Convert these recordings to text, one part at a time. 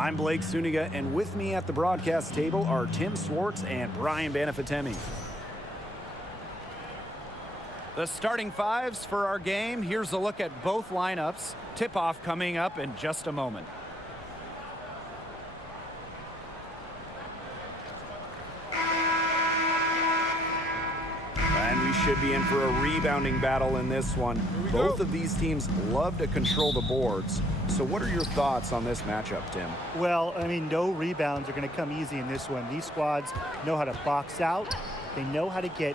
I'm Blake Suniga, and with me at the broadcast table are Tim Swartz and Brian Banafitemi. The starting fives for our game. Here's a look at both lineups. Tip-off coming up in just a moment. And we should be in for a rebounding battle in this one. Both of these teams love to control the boards. So what are your thoughts on this matchup, Tim? Well, I mean, no rebounds are going to come easy in this one. These squads know how to box out. They know how to get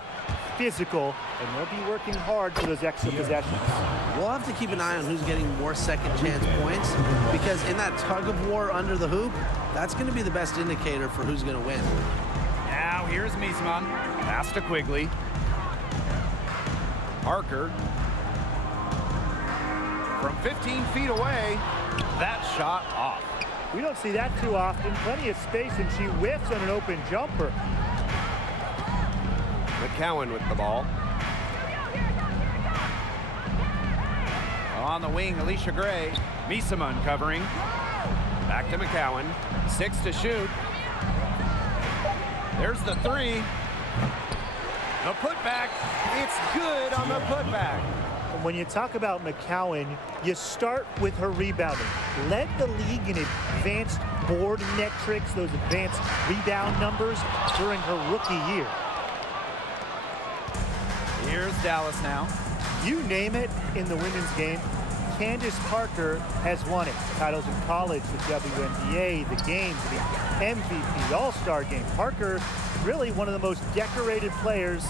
physical, and they'll be working hard for those extra possessions. We'll have to keep an eye on who's getting more second chance points, because in that tug of war under the hoop, that's going to be the best indicator for who's going to win. Now here's Miesman. Pass to Quigley. Parker. From 15 feet away, that shot off. We don't see that too often. Plenty of space, and she whiffs on an open jumper. McCowan with the ball. On the wing, Alicia Gray. Miesman covering. Back to McCowan. 6 to shoot. There's the three. The putback. It's good on the putback. When you talk about McCowan, you start with her rebounding. Led the league in advanced board metrics, those advanced rebound numbers during her rookie year. Here's Dallas now. You name it in the women's game, Candace Parker has won it. Titles in college, the WNBA, the games, the MVP, All-Star game. Parker, really one of the most decorated players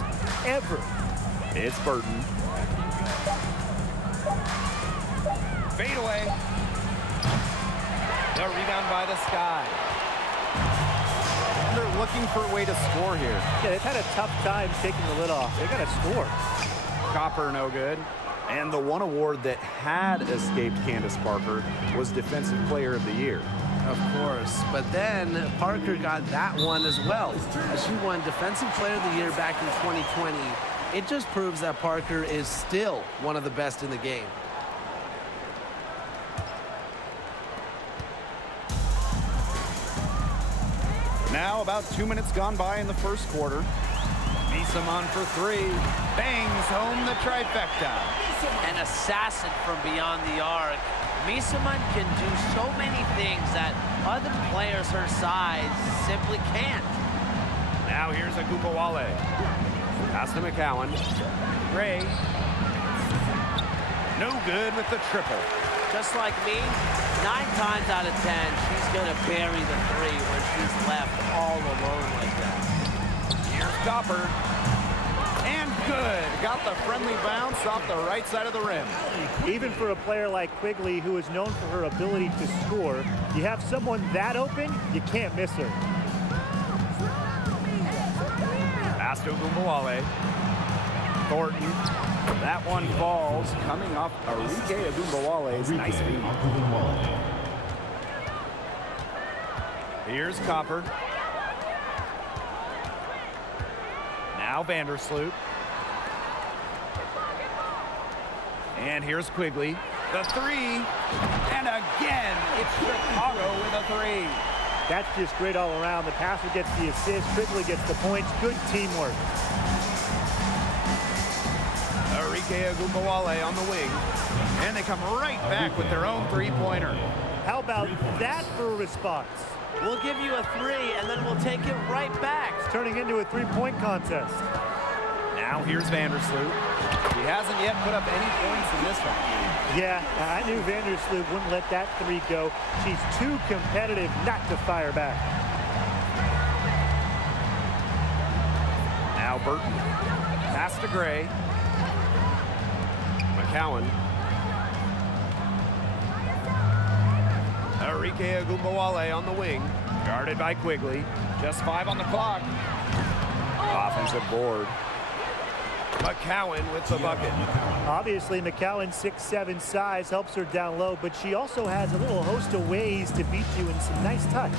ever. It's Burton. Fade away. The rebound by the Sky. They're looking for a way to score here. Yeah, they've had a tough time taking the lid off. They got to score. Copper, no good. And the one award that had escaped Candace Parker was Defensive Player of the Year. Of course, but then Parker got that one as well, as she won Defensive Player of the Year back in 2020. It just proves that Parker is still one of the best in the game. Now about 2 minutes gone by in the first quarter. Miesman for three. Bangs home the trifecta. An assassin from beyond the arc. Miesman can do so many things that other players her size simply can't. Now here's Agupawale. Pass to McCowan. Gray. No good with the triple. Just like me, 9 times out of 10, she's going to bury the three when she's left all alone like that. Here's Copper. And good. Got the friendly bounce off the right side of the rim. Even for a player like Quigley, who is known for her ability to score, you have someone that open, you can't miss her. Pass to Agupawale. Thornton. That one falls, coming off Arike Agupawale's nice feed. Here's Copper. Now Vandersloot. And here's Quigley. The three. And again, it's Chicago with a three. That's just great all around. The passer gets the assist, Quigley gets the points. Good teamwork. Arike Agupawale on the wing. And they come right back with their own three-pointer. How about that for a response? We'll give you a three, and then we'll take it right back. It's turning into a three-point contest. Now here's Vandersloot. He hasn't yet put up any points in this one. Yeah, I knew Vandersloot wouldn't let that three go. She's too competitive not to fire back. Now Burton. Pass to Gray. McCowan. Arike Agupawale on the wing. Guarded by Quigley. Just 5 on the clock. Offensive board. McCowan with the bucket. Obviously, McCowan's 6'7" size helps her down low, but she also has a little host of ways to beat you in some nice touch.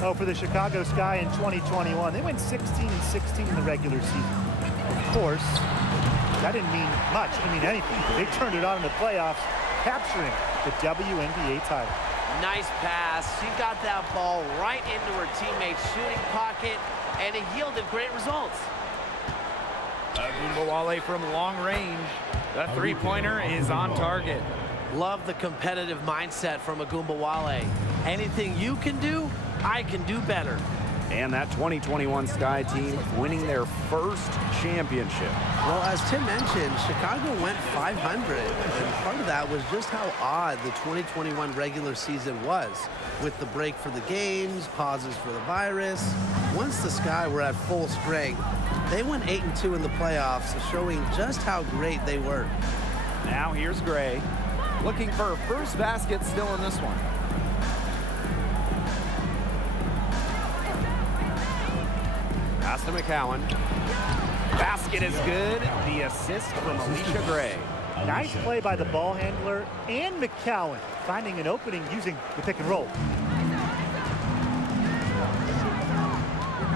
Oh, for the Chicago Sky in 2021, they went 16-16 in the regular season. Of course, that didn't mean much. It didn't mean anything. They turned it on in the playoffs, capturing the WNBA title. Nice pass. She got that ball right into her teammate's shooting pocket, and it yielded great results. Agumbawale from long range. The three-pointer is on target. Love the competitive mindset from Agumbawale. Anything you can do, I can do better. And that 2021 Sky team winning their first championship. Well, as Tim mentioned, Chicago went 500, and part of that was just how odd the 2021 regular season was, with the break for the games, pauses for the virus. Once the Sky were at full strength, they went 8-2 in the playoffs, showing just how great they were. Now here's Gray, looking for her first basket still in this one. Pass to McCowan. Basket is good. The assist from Alicia Gray. Nice play by the ball handler and McCowan, finding an opening using the pick and roll.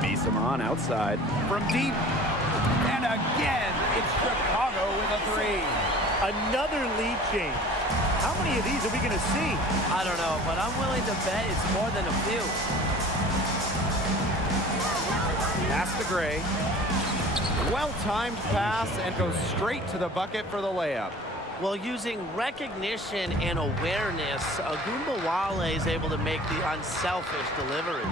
Misaman outside from deep. And again, it's Chicago with a three. Another lead change. How many of these are we going to see? I don't know, but I'm willing to bet it's more than a few. Pass to Gray. Well-timed pass and goes straight to the bucket for the layup. Well, using recognition and awareness, Agumbawale is able to make the unselfish delivery.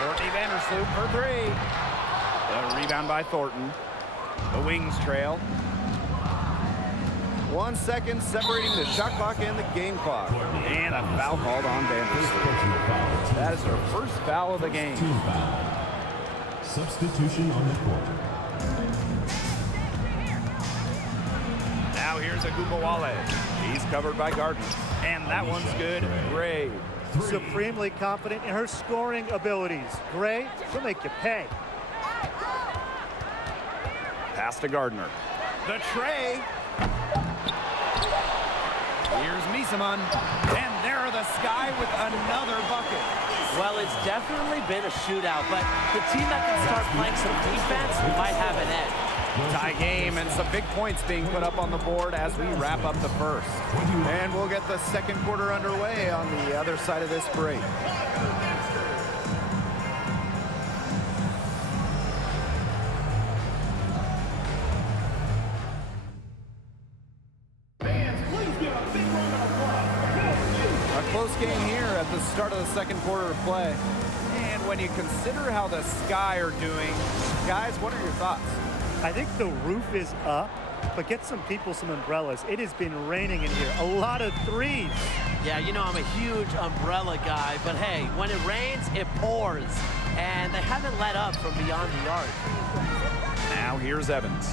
Courtney Vandersloot for three. The rebound by Thornton. The Wings trail. 1 second separating the shot clock and the game clock. And a foul called on Vandersloot. That is her first foul of the game. Substitution on the court. Now here's Agumbawale. He's covered by Gardner. And that one's good. Gray. Supremely confident in her scoring abilities. Gray, she'll make you pay. Pass to Gardner. The tray. Here's Misaman. And there are the Sky with another bucket. Well, it's definitely been a shootout, but the team that can start playing some defense might have an edge. Tie game and some big points being put up on the board as we wrap up the first. And we'll get the second quarter underway on the other side of this break. Close game here at the start of the second quarter of play. And when you consider how the Sky are doing, guys, what are your thoughts? I think the roof is up, but get some people some umbrellas. It has been raining in here. A lot of threes. Yeah, you know I'm a huge umbrella guy, but hey, when it rains, it pours. And they haven't let up from beyond the arc. Now here's Evans.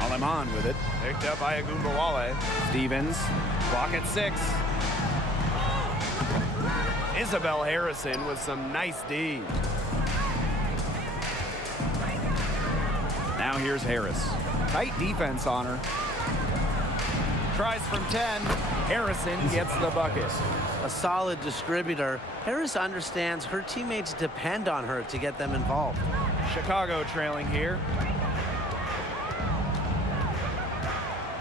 Aleman with it. Picked up by Agumbawale. Stevens. Clock at 6. Isabel Harrison with some nice D. Now here's Harris. Tight defense on her. Tries from 10. Harrison gets the bucket. A solid distributor. Harris understands her teammates depend on her to get them involved. Chicago trailing here.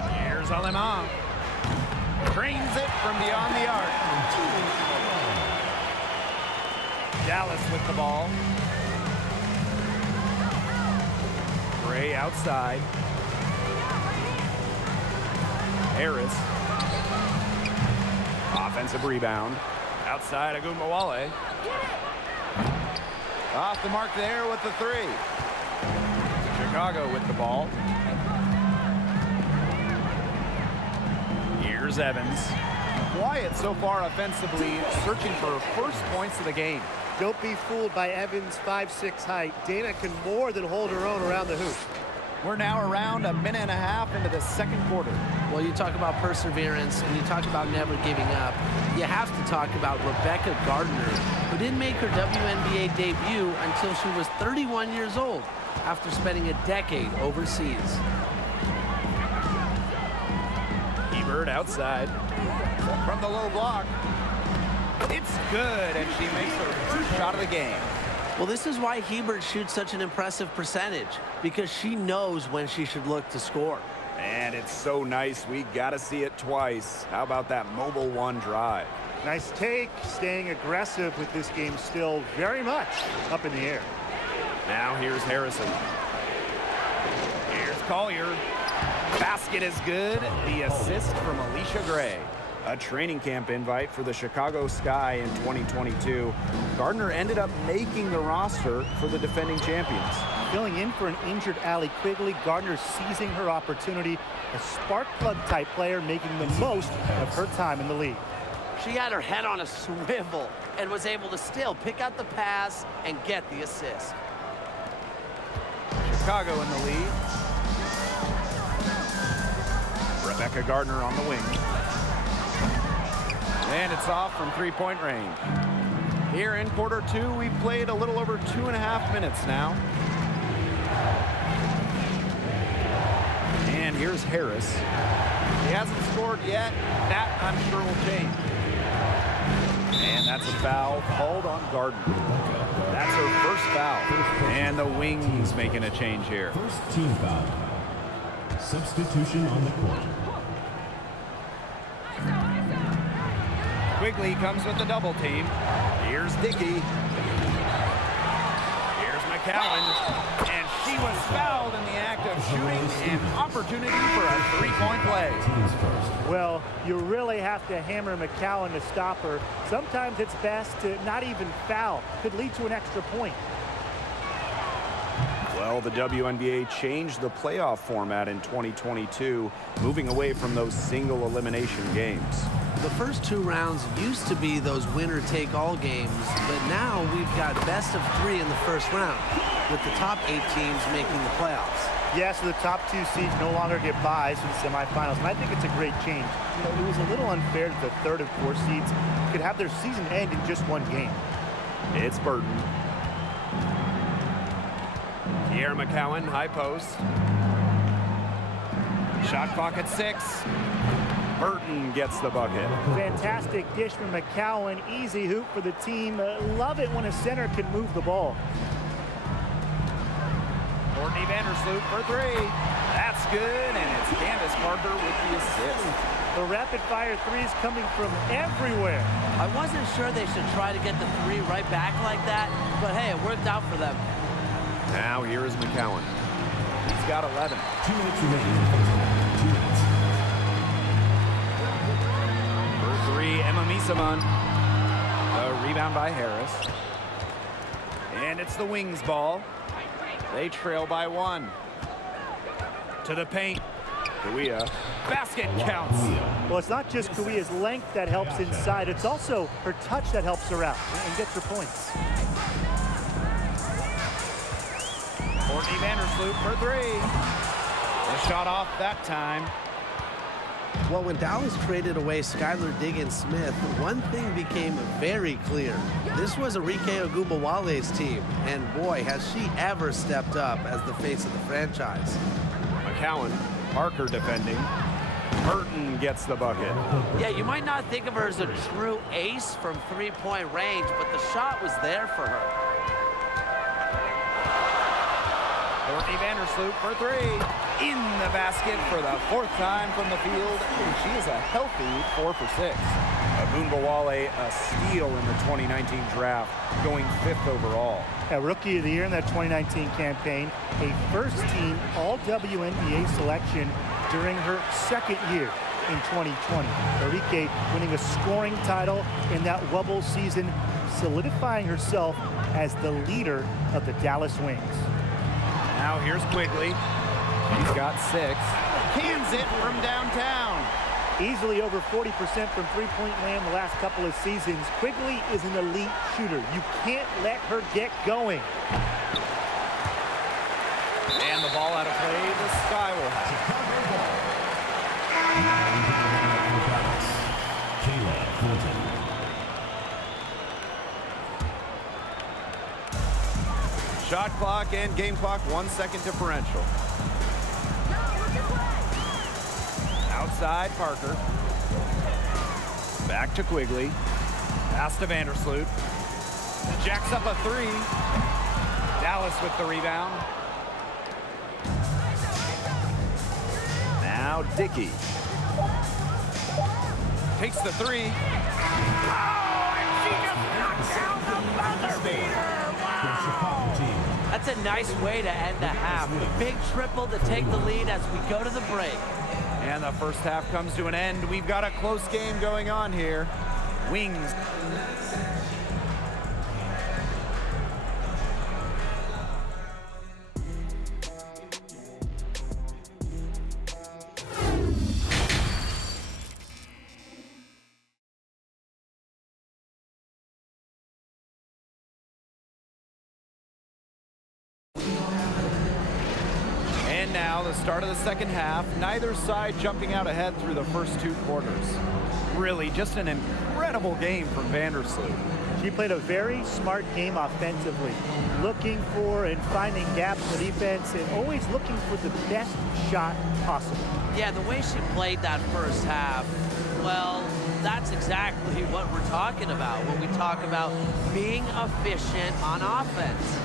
Here's Aleman. Drains it from beyond the arc. Dallas with the ball. Gray outside. Harris. Offensive rebound. Outside Agumbawale. Off the mark there with the three. Chicago with the ball. Here's Evans. Quiet so far offensively, searching for first points of the game. Don't be fooled by Evans' 5'6" height. Dana can more than hold her own around the hoop. We're now around a minute and a half into the second quarter. Well, you talk about perseverance and you talk about never giving up. You have to talk about Rebecca Gardner, who didn't make her WNBA debut until she was 31 years old after spending a decade overseas. Hebert outside from the low block. It's good, and she makes her first shot of the game. Well, this is why Hebert shoots such an impressive percentage, because she knows when she should look to score. And it's so nice, we gotta see it twice. How about that mobile one drive? Nice take, staying aggressive with this game still very much up in the air. Now here's Harrison. Here's Collier. Basket is good. The assist from Alicia Gray. A training camp invite for the Chicago Sky in 2022. Gardner ended up making the roster for the defending champions. Filling in for an injured Allie Quigley, Gardner seizing her opportunity. A spark plug type player making the most of her time in the league. She had her head on a swivel and was able to still pick out the pass and get the assist. Chicago in the lead. Rebecca Gardner on the wing. And it's off from three-point range. Here in quarter two, we've played a little over 2.5 minutes now. And here's Harris. He hasn't scored yet. That, I'm sure, will change. And that's a foul called on Gardner. That's her first foul. And the Wings making a change here. First team foul. Substitution on the court. Quigley comes with the double team. Here's Dickey. Here's McCowan. And she was fouled in the act of shooting. An opportunity for a three-point play. Teams first. Well, you really have to hammer McCowan to stop her. Sometimes it's best to not even foul. Could lead to an extra point. Well, the WNBA changed the playoff format in 2022, moving away from those single elimination games. The first two rounds used to be those winner-take-all games, but now we've got best of 3 in the first round, with the top 8 teams making the playoffs. Yes, the top 2 seeds no longer get buys in the semifinals, and I think it's a great change. You know, it was a little unfair that the 3rd and 4th seeds could have their season end in just one game. It's Burton. Tierra McCowan, high post. Shot clock at 6. Burton gets the bucket. Fantastic dish from McCowan. Easy hoop for the team. Love it when a center can move the ball. Courtney Vandersloot for 3. That's good, and it's Candace Parker with the assist. The rapid-fire threes coming from everywhere. I wasn't sure they should try to get the 3 right back like that, but hey, it worked out for them. Now here is McCowan. He's got 11. 2 minutes remaining in the first half. 2 minutes. For 3, Emma Misaman. A rebound by Harris. And it's the Wings ball. They trail by 1. To the paint. Kawia. Basket counts. Well, it's not just Kawia's length that helps inside. It's also her touch that helps her out and gets her points. Courtney Vandersloot for 3. The shot off that time. Well, when Dallas traded away Skylar Diggins-Smith, one thing became very clear. This was Arike Ogunbowale's team, and boy, has she ever stepped up as the face of the franchise. McCowan, Parker defending. Burton gets the bucket. Yeah, you might not think of her as a true ace from three-point range, but the shot was there for her. Courtney Vandersloot for 3. In the basket for the 4th time from the field. And she is a healthy 4 for 6. Ogunbowale, a steal in the 2019 draft, going 5th overall. Yeah, Rookie of the Year in that 2019 campaign. A first-team All-WNBA selection during her 2nd year in 2020. Arike winning a scoring title in that Wubble season, solidifying herself as the leader of the Dallas Wings. Now here's Quigley. He's got 6. Cans it from downtown. Easily over 40% from three-point land the last couple of seasons. Quigley is an elite shooter. You can't let her get going. And the ball out of play. The Sky will have it. Shot clock and game clock 1 second differential. Outside Parker. Back to Quigley. Pass to Vandersloot. Jacks up a 3. Dallas with the rebound. Now Dickey. Takes the three. Oh, and she just knocked down the buzzer beater. Wow. That's a nice way to end the half. A big triple to take the lead as we go to the break. And the first half comes to an end. We've got a close game going on here. Wings. And now the start of the second half. Neither side jumping out ahead through the first 2 quarters. Really just an incredible game from Vandersloot. She played a very smart game offensively, looking for and finding gaps in the defense and always looking for the best shot possible. Yeah, the way she played that first half, well, that's exactly what we're talking about when we talk about being efficient on offense.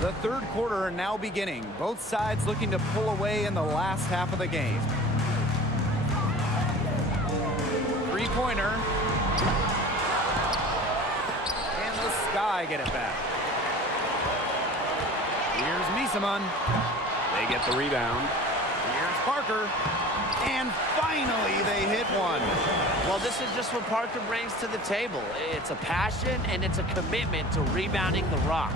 The third quarter now beginning. Both sides looking to pull away in the last half of the game. Three-pointer. And the Sky get it back. Here's Misaman. They get the rebound. Here's Parker. And finally they hit one. Well, this is just what Parker brings to the table. It's a passion and it's a commitment to rebounding the rock.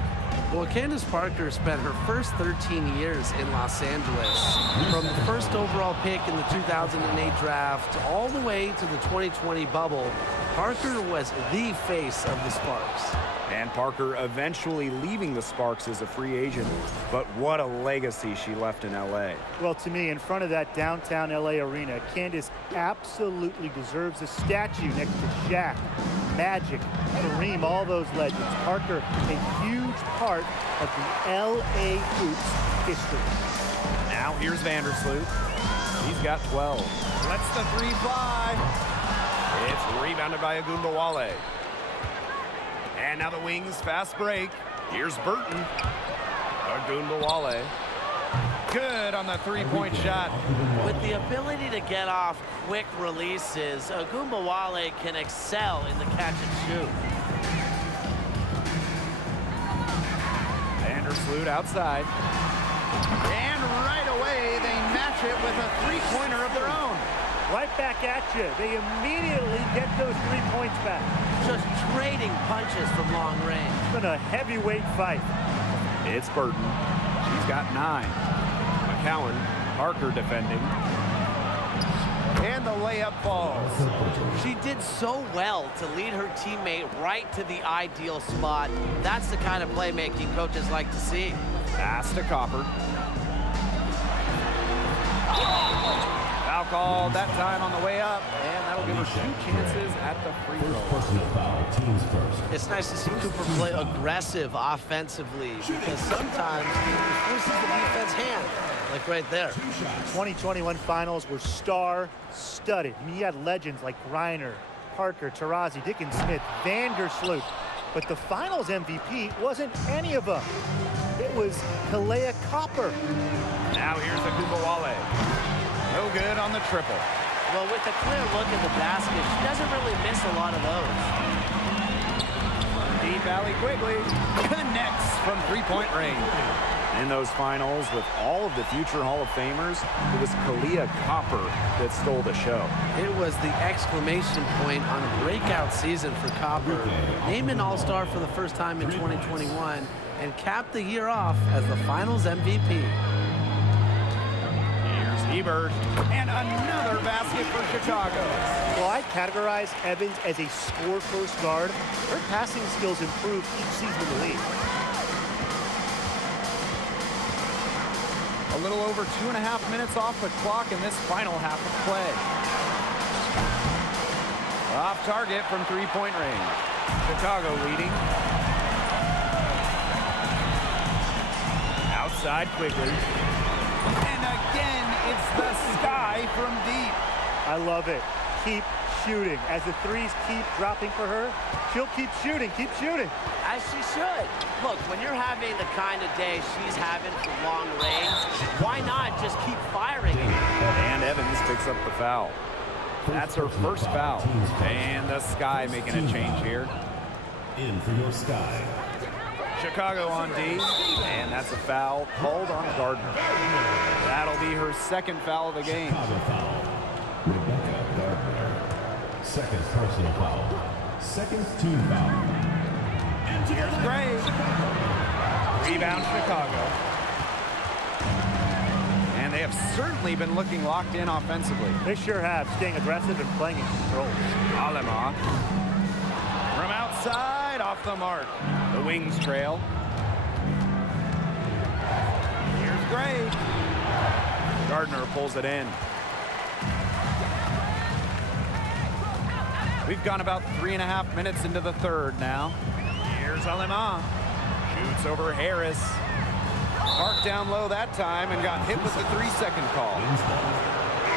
Well, Candace Parker spent her first 13 years in Los Angeles. From the first overall pick in the 2008 draft all the way to the 2020 bubble, Parker was the face of the Sparks. And Parker eventually leaving the Sparks as a free agent. But what a legacy she left in LA. Well, to me, in front of that downtown LA arena, Candace absolutely deserves a statue next to Shaq, Magic, Kareem, all those legends. Parker, a huge part of the LA Hoops history. Now here's Vandersloot. He's got 12. Lets the three fly. It's rebounded by Agumbawale. And now the Wings fast break. Here's Burton. Agumbawale. Good on the three-point shot. With the ability to get off quick releases, Agumbawale can excel in the catch and shoot. Vandersloot outside. And right away, they match it with a three-pointer of their own. Right back at you. They immediately get those 3 points back. Just trading punches from long range. It's been a heavyweight fight. It's Burton. She's got 9. McCowan, Parker defending. And the layup falls. She did so well to lead her teammate right to the ideal spot. That's the kind of playmaking coaches like to see. Pass to Copper. Foul called that time on the way up, and that'll give her 2 chances at the free throw. It's nice to see Cooper play aggressive offensively because sometimes it forces the defense hand, like right there. 2021 finals were star-studded. I mean, you had legends like Reiner, Parker, Taurasi, Dickens Smith, Vandersloot. But the finals MVP wasn't any of them. It was Kalea Copper. Now here's Agumbawale. No good on the triple. Well, with a clear look at the basket, she doesn't really miss a lot of those. Deep alley Quigley connects from three-point range. In those finals, with all of the future Hall of Famers, it was Kalea Copper that stole the show. It was the exclamation point on a breakout season for Copper. Named an All-Star for the first time in 2021 and capped the year off as the finals MVP. Ebert, and another basket for Chicago. Well, I'd categorize Evans as a score-first guard. Her passing skills improve each season in the league. A little over 2.5 minutes off the clock in this final half of play. Off target from three-point range. Chicago leading. Outside Quigley. And again, it's the Sky from deep. I love it. Keep shooting. As the threes keep dropping for her, she'll keep shooting, As she should. Look, when you're having the kind of day she's having from long range, why not just keep firing? And Evans picks up the foul. That's her first foul. And the Sky making a change here. In for your Sky. Chicago on D, and that's a foul called on Gardner. That'll be her second foul of the game. Chicago foul. Rebecca Gardner. Second personal foul. Second team foul. And Here's Gray. Rebound Chicago. And they have certainly been looking locked in offensively. They sure have, staying aggressive and playing in control. Alema from outside, off the mark. The Wings trail. Here's Gray. Gardner pulls it in. We've gone about 3.5 minutes into the third now. Here's Alema. Shoots over Harris. Parked down low that time and got hit with the 3-second call.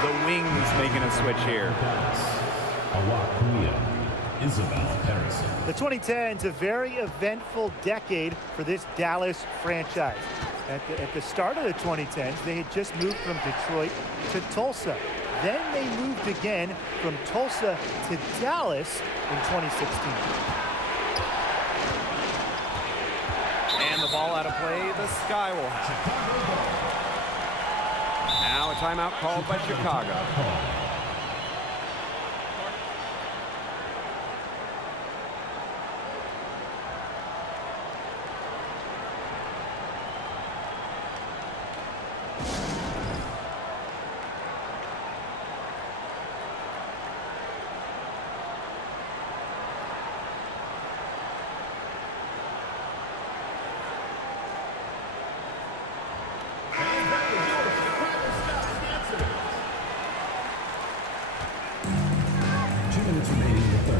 The Wings making a switch here. Isabel Harrison. The 2010s, a very eventful decade for this Dallas franchise. At the start of the 2010s, they had just moved from Detroit to Tulsa. Then they moved again from Tulsa to Dallas in 2016. And the ball out of play, the Sky will have. Now a timeout called by Chicago.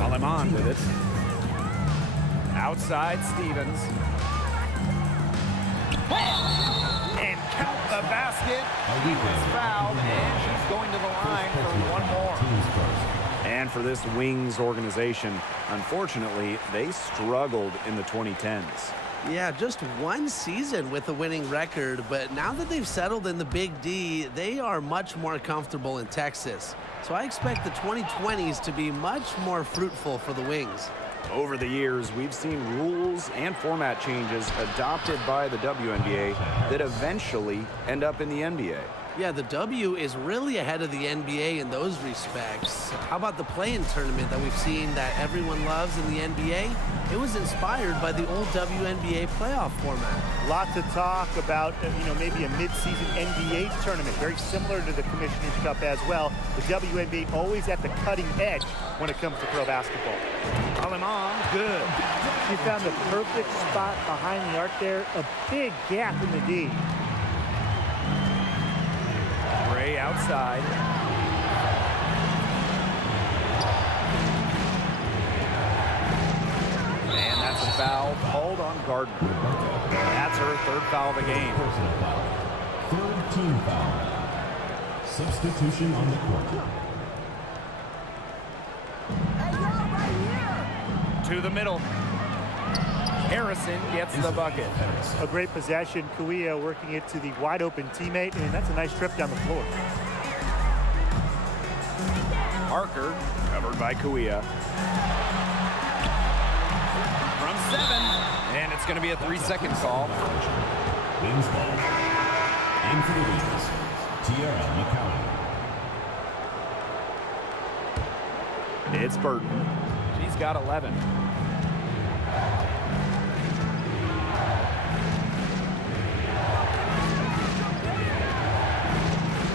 Alemán with it. Outside Stevens. And count the basket. He was fouled, and she's going to the line for one more. And for this Wings organization, unfortunately, they struggled in the 2010s. Yeah, just one season with a winning record, but now that they've settled in the Big D, they are much more comfortable in Texas. So I expect the 2020s to be much more fruitful for the Wings. Over the years, we've seen rules and format changes adopted by the WNBA that eventually end up in the NBA. Yeah, the W is really ahead of the NBA in those respects. How about the play-in tournament that we've seen that everyone loves in the NBA? It was inspired by the old WNBA playoff format. Lots of talk about, maybe a mid-season NBA tournament, very similar to the Commissioner's Cup as well. The WNBA always at the cutting edge when it comes to pro basketball. Alemán, good. She found the perfect spot behind the arc there, a big gap in the D. Gray outside. And that's a foul called on Gardner. That's her third foul of the game. Personal foul. Third team foul. Substitution on the court. To the middle. Harrison gets the bucket. A great possession. Kuia working it to the wide open teammate, and that's a nice trip down the floor. Parker covered by Kuia. From 7, and it's going to be a 3-second call. Wings ball. In for the Wings. Tirar. It's Burton. She's got 11.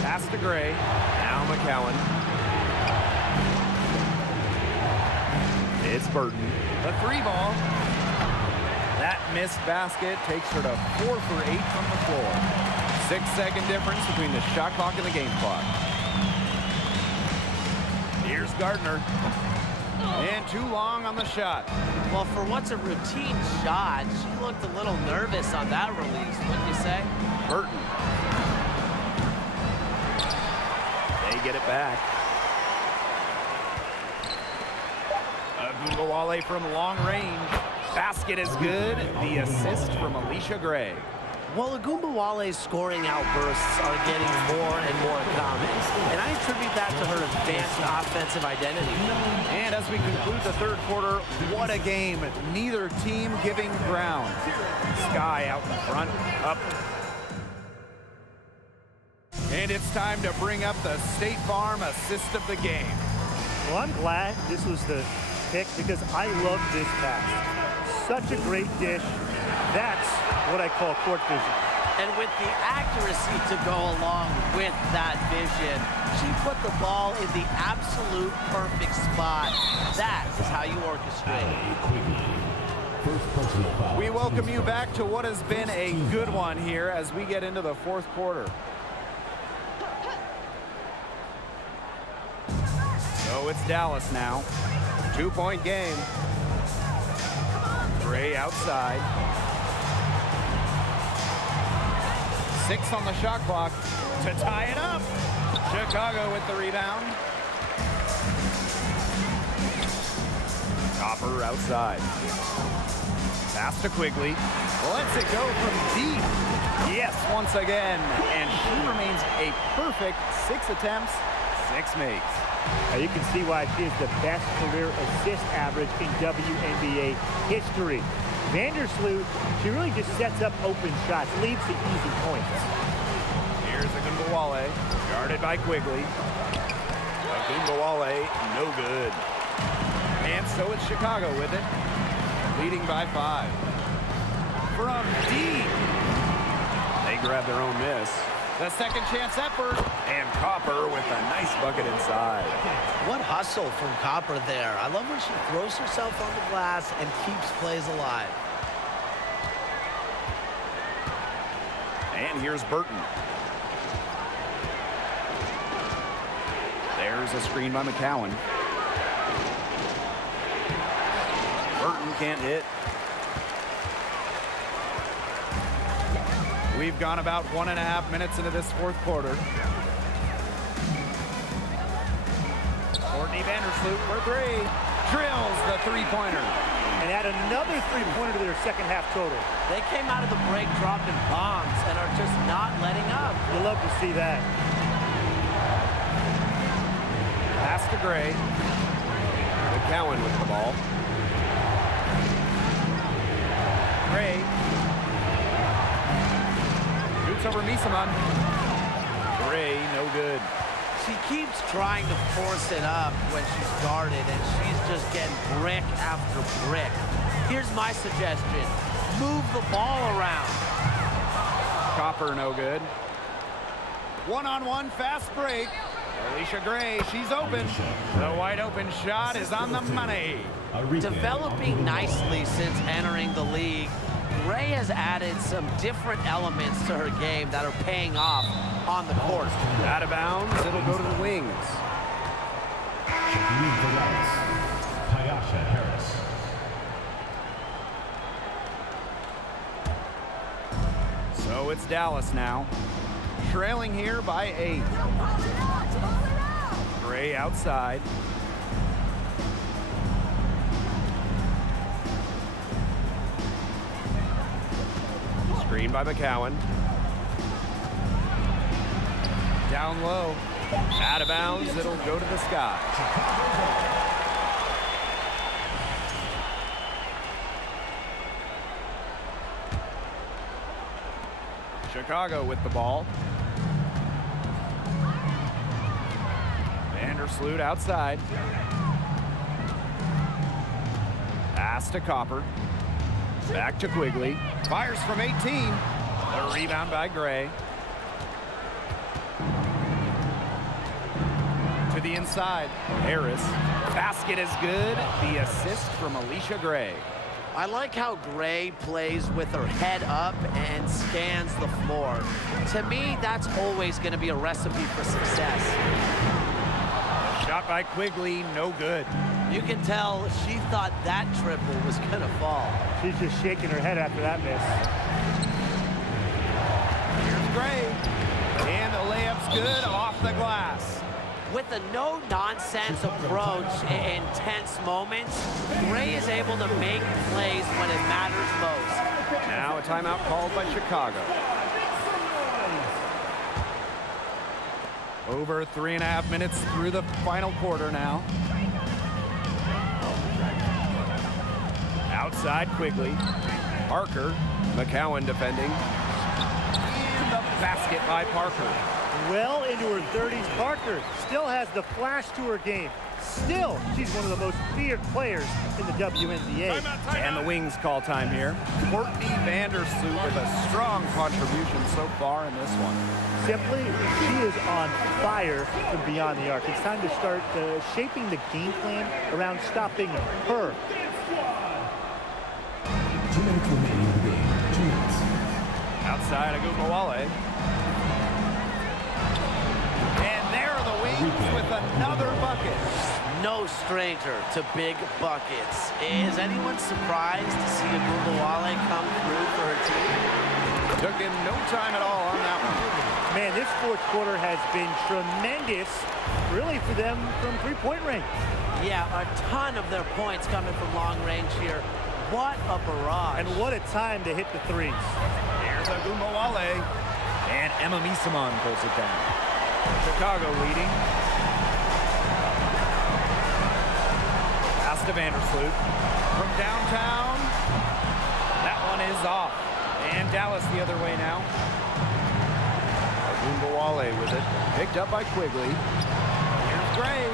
Pass to Gray. Now McCowan. It's Burton. The 3 ball. That missed basket takes her to 4 for 8 from the floor. 6-second difference between the shot clock and the game clock. Here's Gardner. And too long on the shot. Well, for what's a routine shot, she looked a little nervous on that release, wouldn't you say? Burton. They get it back. Ogunbowale from long range. Basket is good. The assist from Alicia Gray. Well, Ogunbowale's scoring outbursts are getting more and more common, and I attribute that to her advanced offensive identity. And as we conclude the third quarter, what a game. Neither team giving ground. Sky out in front, up. And it's time to bring up the State Farm assist of the game. Well, I'm glad this was the pick because I love this pass. Such a great dish. That's what I call court vision. And with the accuracy to go along with that vision, she put the ball in the absolute perfect spot. That is how you orchestrate. First personal foul. We welcome you back to what has been a good one here as we get into the fourth quarter. So it's Dallas now. 2-point game. Gray outside. 6 on the shot clock to tie it up. Chicago with the rebound. Copper outside. Pass to Quigley. Lets it go from deep. Yes, once again. And she remains a perfect 6 attempts, 6 makes. Now you can see why she is the best career assist average in WNBA history. Vandersloot, she really just sets up open shots, leads to easy points. Here's Ogunbowale, guarded by Quigley. Ogunbowale, no good. And so it's Chicago with it, leading by 5. From deep. They grab their own miss. The second chance effort, and Copper with a nice bucket inside. What hustle from Copper there. I love when she throws herself on the glass and keeps plays alive. And here's Burton. There's a screen by McCowan. Burton can't hit. We've gone about 1.5 minutes into this fourth quarter. Courtney Vandersloot for 3. Drills the three-pointer. And add another three-pointer to their second half total. They came out of the break dropping bombs and are just not letting up. You'll love to see that. Pass to Gray. McCowan with the ball. Gray. Shoots over Misaman. Gray, no good. She keeps trying to force it up when she's guarded, and she's just getting brick after brick. Here's my suggestion. Move the ball around. Copper, no good. One-on-one fast break. Alicia Gray, she's open. The wide open shot is on the money. Developing nicely since entering the league, Gray has added some different elements to her game that are paying off on the court. Out of bounds, it'll go to the wings. Checking in for Dallas, Tyasha Harris. So it's Dallas now. Trailing here by 8. Gray outside. Screen by McCowan. Down low. Out of bounds. It'll go to the sky. Chicago with the ball. Vandersloot outside. Pass to Copper. Back to Quigley. Fires from 18. The rebound by Gray. To the inside. Harris. Basket is good. The assist from Alicia Gray. I like how Gray plays with her head up and scans the floor. To me, that's always going to be a recipe for success. Shot by Quigley, no good. You can tell she thought that triple was going to fall. She's just shaking her head after that miss. Here's Gray. And the layup's good off the glass. With a no-nonsense approach in tense moments, Gray is able to make plays when it matters most. Now a timeout called by Chicago. Over 3.5 minutes through the final quarter now. Outside Quigley. Parker. McCowan defending. And the basket by Parker. Well into her 30s, Parker still has the flash to her game. Still, she's one of the most feared players in the WNBA. And the Wings call time here. Courtney Vandersloot with a strong contribution so far in this one. Simply, she is on fire from beyond the arc. It's time to start shaping the game plan around stopping her. 2 minutes remaining in the game. 2 minutes. Outside Agumbawale. And there are the Wings with another bucket. No stranger to big buckets. Is anyone surprised to see Agumbawale come through for her team? Took him no time at all on that one. Man, this fourth quarter has been tremendous, really, for them from three-point range. Yeah, a ton of their points coming from long range here. What a barrage. And what a time to hit the threes. Here's Agumbawale. And Emma Misamon pulls it down. Chicago leading. Pass to Vandersloot. From downtown. That one is off. And Dallas the other way now. Agumbawale with it. Picked up by Quigley. Here's Gray.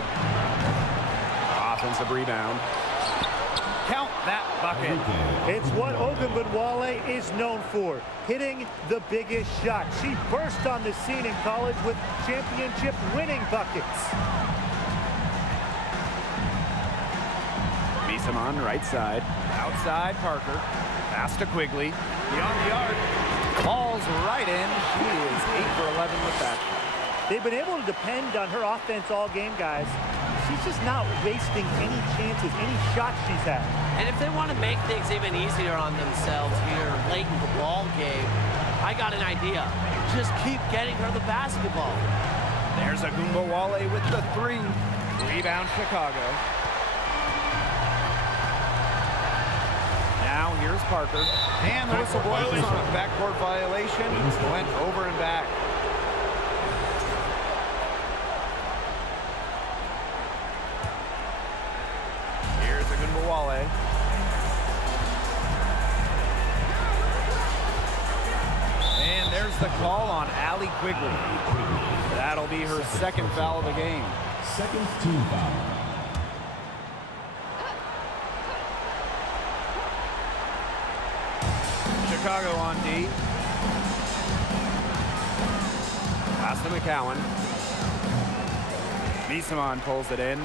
Offensive rebound. Count that bucket. It's what Ogunbowale is known for, hitting the biggest shot. She burst on the scene in college with championship-winning buckets. Misamon right side. Outside Parker. Pass to Quigley. Beyond the arc. Falls right in. She is 8 for 11 with that shot. They've been able to depend on her offense all game, guys. She's just not wasting any chances, any shots she's had. And if they want to make things even easier on themselves here late in the ball game, I got an idea. Just keep getting her the basketball. There's Agumbawale with the three. Rebound Chicago. Now here's Parker. And the whistle blows on a backcourt violation. Went over and back. Here's Agumbawale. And there's the call on Allie Quigley. That'll be her second foul of the game. Second team foul. Chicago on D. Pass to McCowan. Misamon pulls it in.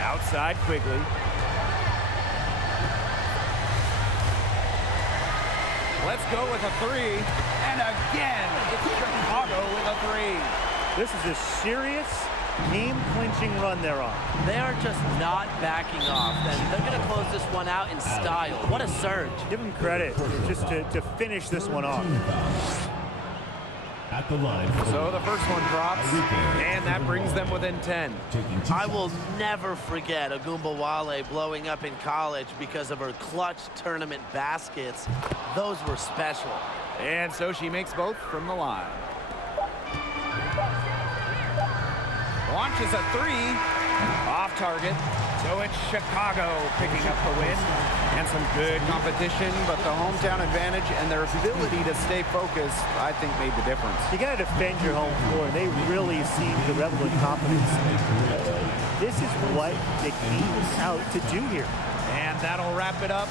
Outside Quigley. Let's go with a three. And again, it's Chicago with a three. This is a serious game-clinching run they're on. They are just not backing off, and they're going to close this one out in style. What a surge. Give them credit just to finish this one off. At the line. So the first one drops, and that brings them within 10. I will never forget Agumbawale blowing up in college because of her clutch tournament baskets. Those were special. And so she makes both from the line. Launches a three, off target. So it's Chicago picking up the win. And some good competition, but the hometown advantage and their ability to stay focused, I think, made the difference. You got to defend your home floor, and they really seem to revel in confidence. This is what they came out to do here. And that'll wrap it up.